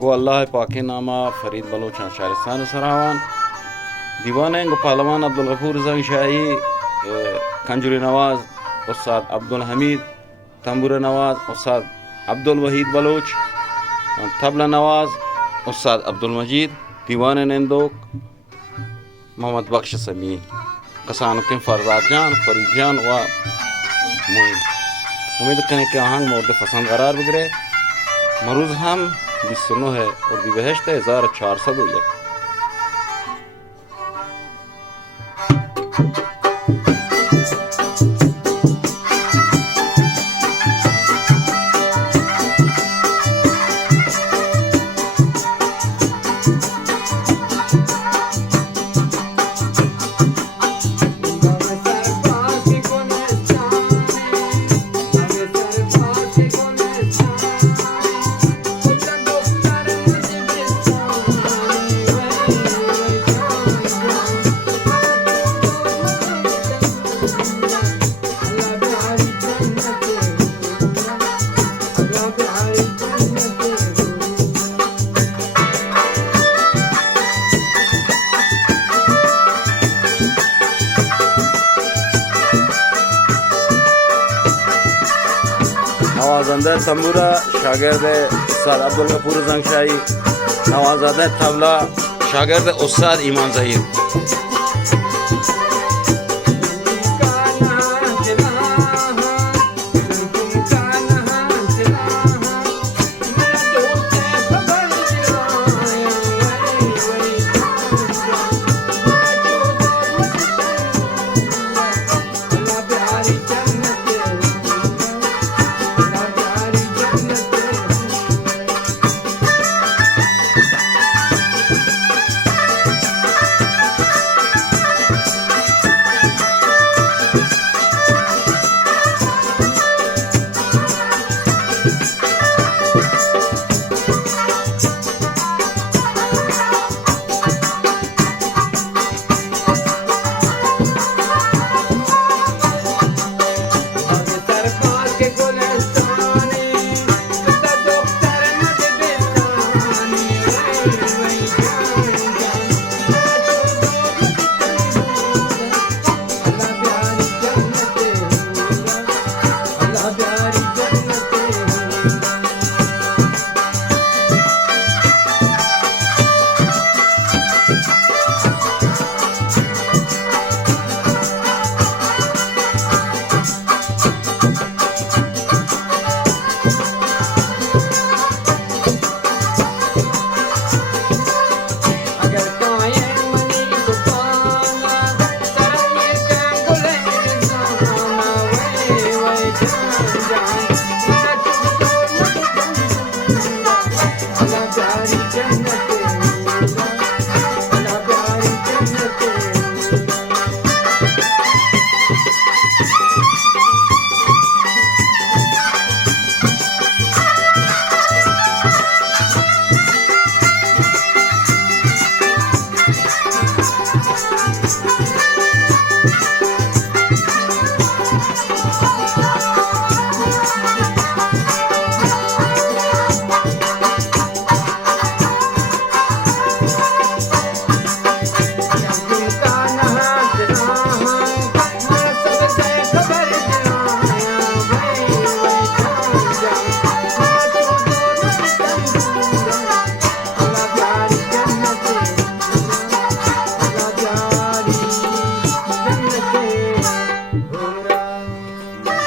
गो अल्लाह पाक नामा फरीद बलोच शारिस्तान सरावान दीवान गो पहलवान अब्दुल गफूर जंग शाही कंजूरी नवाज उस्ताद अब्दुल हमीद तंबूर नवाज उस्ताद अब्दुल वहीद बलोच तबला नवाज उस्ताद अब्दुल मजीद दीवान नंदोक मोहम्मद बख्श समी कसान के फरजाद जान फरीद जान व मुइन उम्मीद करें कि आहंग मोद पसंद करार बगरे मरूज हम बिसनो है और बिबहश्त 1401 नवाज़ंदा तंबूरा शागिर्द उस्ताद अब्दुल गफूर जंग शाही नवाज़ादा तबला शागिर्द उस्ताद ईमान ज़हीर।